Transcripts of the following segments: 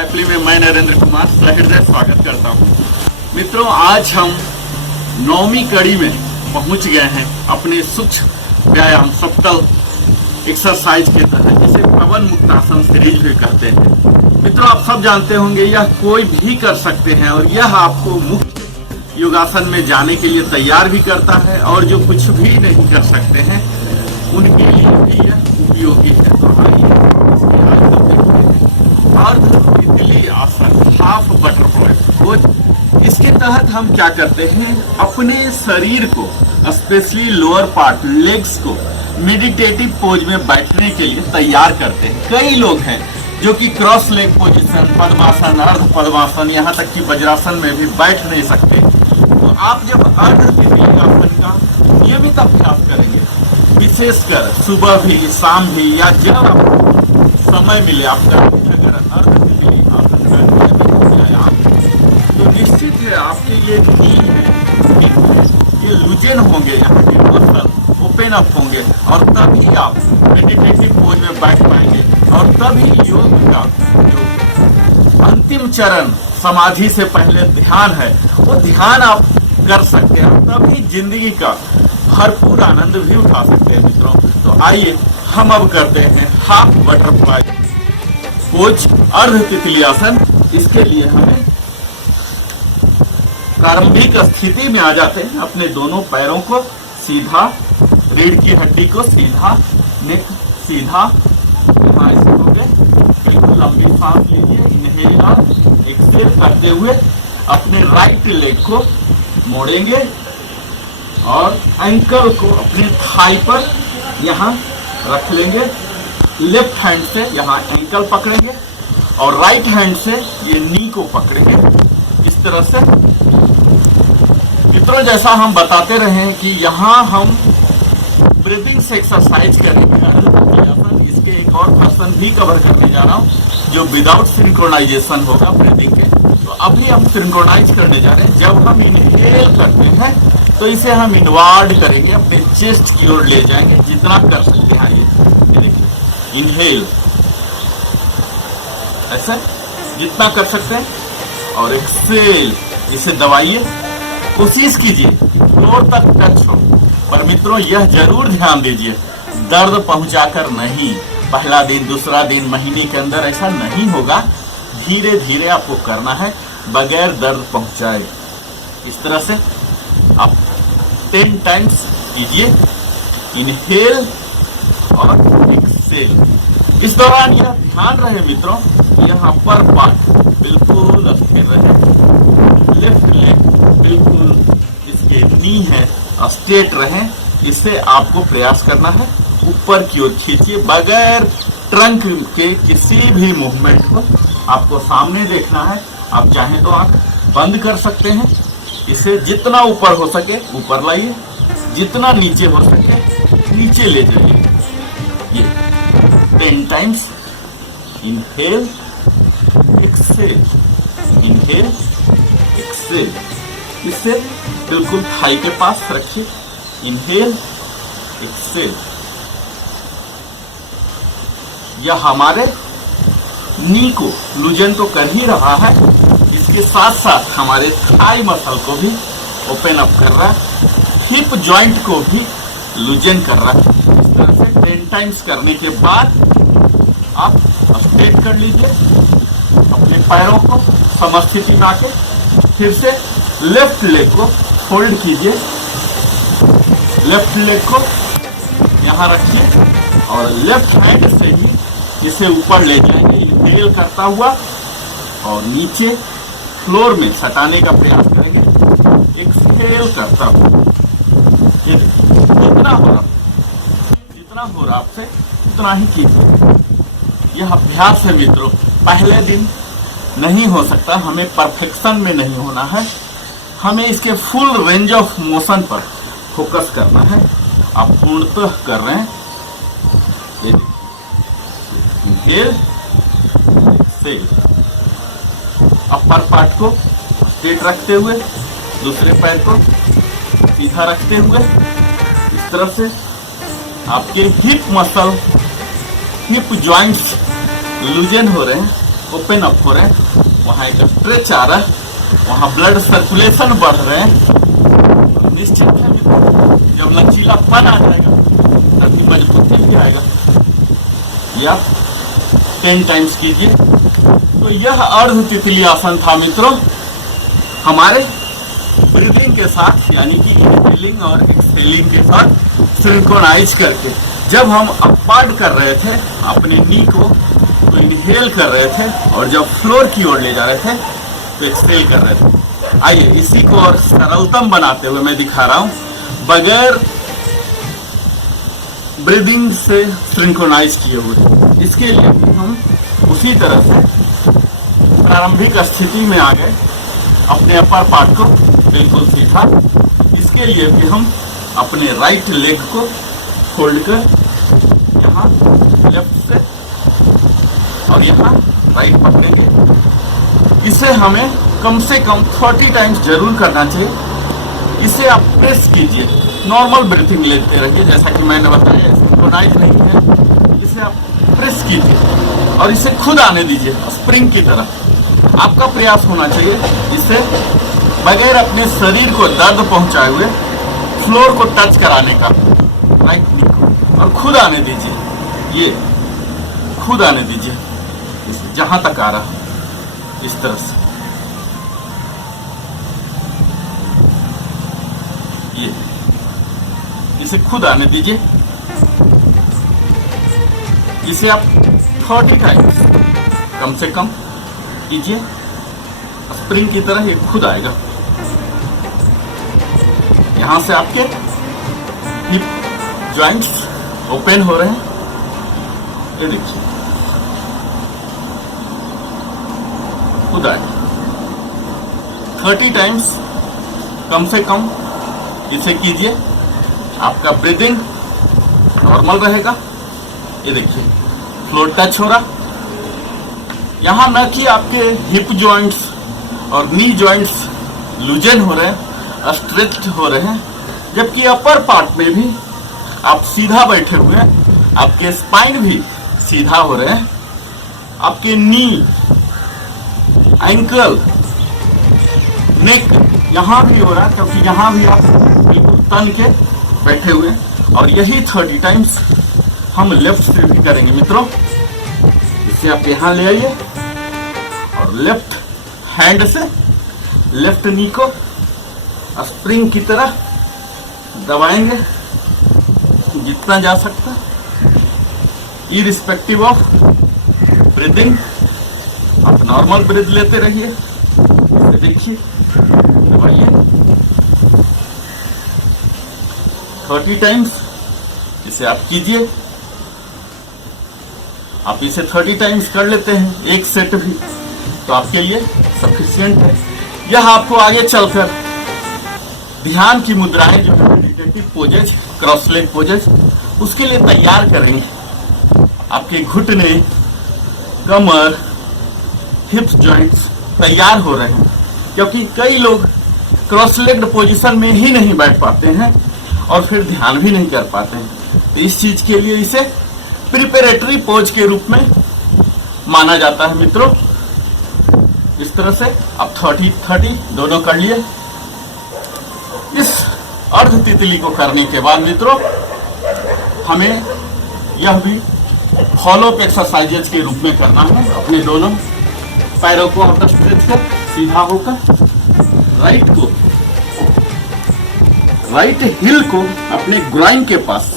Happy में मैं नरेंद्र कुमार सहृदय स्वागत करता हूं। मित्रों, आज हम 9वीं कड़ी में पहुंच गए हैं अपने सूक्ष्म व्यायाम सप्तल एक्सरसाइज के तहत, जिसे पवन मुक्तासन सीरीज भी कहते हैं। मित्रों, आप सब जानते होंगे यह कोई भी कर सकते हैं और यह आपको मुक्त योगासन में जाने के लिए तैयार भी करता है, और जो कुछ भी नहीं कर सकते हैं उनके लिए भी यह उपयोगी है। तो आइए अर्ध तितली आसन, हाफ बटरफ्लाई पोज। इसके तहत हम क्या करते हैं, अपने शरीर को स्पेशली लोअर पार्ट लेग्स को मेडिटेटिव पोज में बैठने के लिए तैयार करते हैं। कई लोग हैं जो कि क्रॉस लेग पोजीशन, पद्मासन, अर्ध पद्मासन, यहाँ तक कि वज्रासन में भी बैठ नहीं सकते। तो आप जब अर्ध तितली आसन का नियमित अभ्यास करेंगे, विशेषकर सुबह भी, शाम भी, या जब आपको समय मिले, आप अगर अर्ध तितली आसन का नियमित व्यायाम, तो निश्चित है आपके ये नी है, ये लूजन होंगे, यहाँ के मसल ओपन अप होंगे, और तभी आप मेडिटेटिव पोज में बैठ पाएंगे। और तभी योग का जो अंतिम चरण समाधि से पहले ध्यान है, वो ध्यान आप कर सकते हैं, तभी जिंदगी का भरपूर आनंद भी उठा सकते हैं। मित्रों, तो आइए हम अब करते हैं हाफ बटरफ्लाई पोज, अर्ध तितली आसन। इसके लिए हमें प्रारंभिक स्थिति में आ जाते हैं। अपने दोनों पैरों को सीधा, रीढ़ की हड्डी को सीधा, नेक सीधा, यहाँ ऐसे हो गए। बिल्कुल लंबी सांस लीजिए, इनहेल और एक्सहेल करते हुए अपने राइट लेग को मोड़ेंगे और एंकल को अपने थाई पर यहाँ रख लेंगे। लेफ्ट हैंड से यहाँ एंकल पकड़ेंगे और राइट हैंड से ये नी को पकड़ेंगे, इस तरह से। मित्रों, जैसा हम बताते रहे हैं कि यहाँ हम ब्रीदिंग से एक्सरसाइज करेंगे। इसके एक और पर्सन भी कवर करने जा रहा हूँ, जो विदाउट सिंक्रोनाइजेशन होगा ब्रीदिंग के। तो अभी हम सिंक्रोनाइज करने जा रहे हैं। जब हम इनहेल करते हैं तो इसे हम इनवर्ड करेंगे, अपने चेस्ट की ओर ले जाएंगे, जितना कर सकते हैं। ये देखिए, इनहेल ऐसे जितना कर सकते हैं, और एक्सहेल इसे दबाइए, कोशिश कीजिए फ्लोर तक टच हो। पर मित्रों, यह जरूर ध्यान दीजिए, दर्द पहुंचाकर नहीं। पहला दिन, दूसरा दिन, महीने के अंदर ऐसा नहीं होगा। धीरे धीरे आपको करना है, बगैर दर्द पहुंचाए। इस तरह से आप 10 टाइम्स कीजिए, इनहेल और एक्सहेल। इस दौरान यह ध्यान रहे मित्रों, यहाँ पर पार्ट बिल्कुल स्थिर रहे, लेफ्ट लेग बिल्कुल इसके नी है स्ट्रेट रहे। इससे आपको प्रयास करना है, ऊपर की ओर खींचिए, बगैर ट्रंक के किसी भी मूवमेंट को आपको सामने देखना है। आप चाहें तो आंख बंद कर सकते हैं। इसे जितना ऊपर हो सके ऊपर लाइए, जितना नीचे हो सके नीचे ले जाइए। ये 10 times, inhale exhale, inhale exhale. इसे बिल्कुल थाई के पास रखिए, इनहेल एक्सहेल। यह हमारे नी को लूजन तो कर ही रहा है, इसके साथ साथ हमारे थाई मसल को भी ओपन अप कर रहा है, हिप जॉइंट को भी लूजन कर रहा है। इस तरह से 10 टाइम्स करने के बाद आप स्ट्रेट कर लीजिए अपने पैरों को, समस्थिति में आके फिर से लेफ्ट लेग को फोल्ड कीजिए, लेफ्ट लेग को यहाँ रखिए और लेफ्ट हैंड से ही इसे ऊपर ले जाएंगे, इनहेल करता हुआ, और नीचे फ्लोर में सटाने का प्रयास करेंगे, एक्सहेल करता हुआ। ये जितना हो रहा आपसे उतना ही कीजिए। यह अभ्यास है मित्रों, पहले दिन नहीं हो सकता, हमें परफेक्शन में नहीं होना है, हमें इसके फुल रेंज ऑफ मोशन पर फोकस करना है। आप पूर्णतः कर रहे हैं। इनहेल एक्सहेल, अपर पार्ट को स्ट्रेट रखते हुए, दूसरे पैर को सीधा रखते हुए, इस तरह से आपके हिप मसल, हिप जॉइंट्स लूजन हो रहे हैं। ओपन अप हो रहे हैं, वहाँ एक स्ट्रेच आ रहा है, वहाँ ब्लड सर्कुलेशन बढ़ रहे हैं। निश्चित है जब लचीलापन आ जाएगा तभी मजबूती भी आएगा। ये आप 10 टाइम्स कीजिए। तो यह अर्ध तितली आसन था मित्रों, हमारे ब्रीदिंग के साथ यानी कि इनहेलिंग और एक्सहेलिंग के साथ सिंक्रोनाइज करके। जब हम अपवर्ड कर रहे थे अपने नी को तो इनहेल कर रहे थे, और जब फ्लोर की ओर ले जा रहे थे तो एक्सहेल कर रहे थे। आइए इसी को और सरलतम बनाते हुए मैं दिखा रहा हूं, बगैर ब्रीदिंग से सिंक्रोनाइज किए हुए। इसके लिए भी हम उसी तरह से प्रारंभिक स्थिति में आ गए, अपने अपर पार्ट को बिल्कुल सीधा। इसके लिए भी हम अपने राइट लेग को फोल्ड कर यहाँ लेफ्ट से और यहाँ राइट पकड़ेंगे। इसे हमें कम से कम 30 टाइम्स जरूर करना चाहिए। इसे आप प्रेस कीजिए, नॉर्मल ब्रीथिंग लेते रहिए, जैसा कि मैंने बताया सिंक्रोनाइज नहीं है। इसे आप प्रेस कीजिए और इसे खुद आने दीजिए स्प्रिंग की तरह। आपका प्रयास होना चाहिए इसे बगैर अपने शरीर को दर्द पहुंचाए हुए फ्लोर को टच कराने का, राइट नी को, और खुद आने दीजिए। ये खुद आने दीजिए जहां तक आ रहा, इस तरह से। ये इसे खुद आने दीजिए। इसे आप 30 टाइम्स कम से कम कीजिए, स्प्रिंग की तरह ये खुद आएगा। यहां से आपके हिप जॉइंट्स ओपन हो रहे हैं, ये देखिए खुद आएगा। 30 टाइम्स कम से कम इसे कीजिए, आपका ब्रीदिंग नॉर्मल रहेगा। ये देखिए फ्लोर टच हो रहा। यहाँ न कि आपके हिप जॉइंट्स और नी जॉइंट्स लूजन हो रहे हैं, स्ट्रेच हो रहे हैं, जबकि अपर पार्ट में भी आप सीधा बैठे हुए हैं, आपके स्पाइन भी सीधा हो रहे हैं, आपके नी, एंकल, नेक यहाँ भी हो रहा है, क्योंकि यहाँ भी आप बिल्कुल तन के बैठे हुए हैं। और यही 30 टाइम्स हम लेफ्ट से भी करेंगे मित्रों। इसे आप यहाँ ले आइए और लेफ्ट हैंड से लेफ्ट नी को स्प्रिंग की तरह दबाएंगे जितना जा सकता, इरिस्पेक्टिव ऑफ ब्रीदिंग। आप नॉर्मल ब्रीथ लेते रहिए। इसे देखिए, दबाइए 30 टाइम्स। इसे आप कीजिए। आप इसे 30 टाइम्स कर लेते हैं, एक सेट भी, तो आपके लिए सफिशिएंट है। यह आपको आगे चलकर ध्यान की मुद्राएं जो है meditative poses, cross leg poses, उसके लिए तैयार करेंगे। आपके घुटने, कमर, हिप्स जॉइंट्स तैयार हो रहे हैं, क्योंकि कई लोग क्रॉस लेग्ड पोजीशन में ही नहीं बैठ पाते हैं और फिर ध्यान भी नहीं कर पाते हैं। तो इस चीज के लिए इसे प्रिपरेटरी पोज के रूप में माना जाता है मित्रों। इस तरह से आप 30 दोनों कर लिए। इस अर्ध तितली को करने के बाद मित्रों हमें यह भी फॉलो अप एक्सरसाइजेज के रूप में करना है। अपने दोनों पैरों को आउटर स्ट्रेच कर सीधा होकर राइट हिल को अपने ग्राइन के पास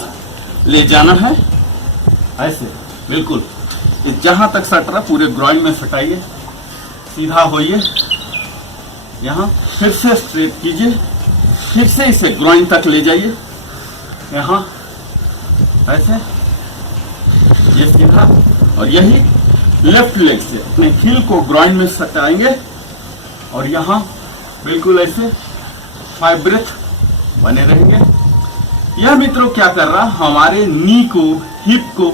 ले जाना है, ऐसे बिल्कुल जहां तक सट रहा पूरे ग्राइन में सटाइए, सीधा होइए। यहाँ फिर से स्ट्रेट कीजिए, फिर से इसे ग्राइन तक ले जाइए, यहाँ ऐसे, ये सीधा। और यही लेफ्ट लेग से अपने हिल को ग्राइन में सटाएंगे और यहाँ बिल्कुल ऐसे 5 ब्रेथ बने रहेंगे। यह मित्रों क्या कर रहा, हमारे नी को, हिप को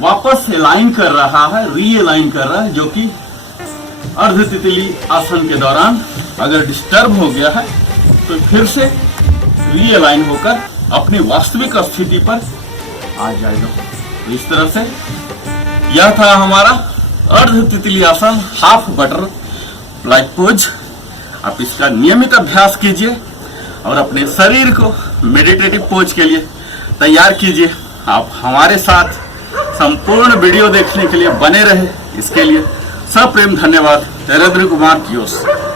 वापस अलाइन कर रहा है, रीअलाइन कर रहा है, जो कि अर्ध तितली आसन के दौरान अगर डिस्टर्ब हो गया है तो फिर से रीअलाइन होकर अपनी वास्तविक स्थिति पर आ जाएगा। तो इस तरह से यह था हमारा अर्ध तितली आसन, हाफ बटरफ्लाई पोज। आप इसका नियमित अभ्यास कीजिए और अपने शरीर को मेडिटेटिव पोज के लिए तैयार कीजिए। आप हमारे साथ संपूर्ण वीडियो देखने के लिए बने रहे, इसके लिए सप्रेम धन्यवाद। नरेंद्र कुमार की ओर से।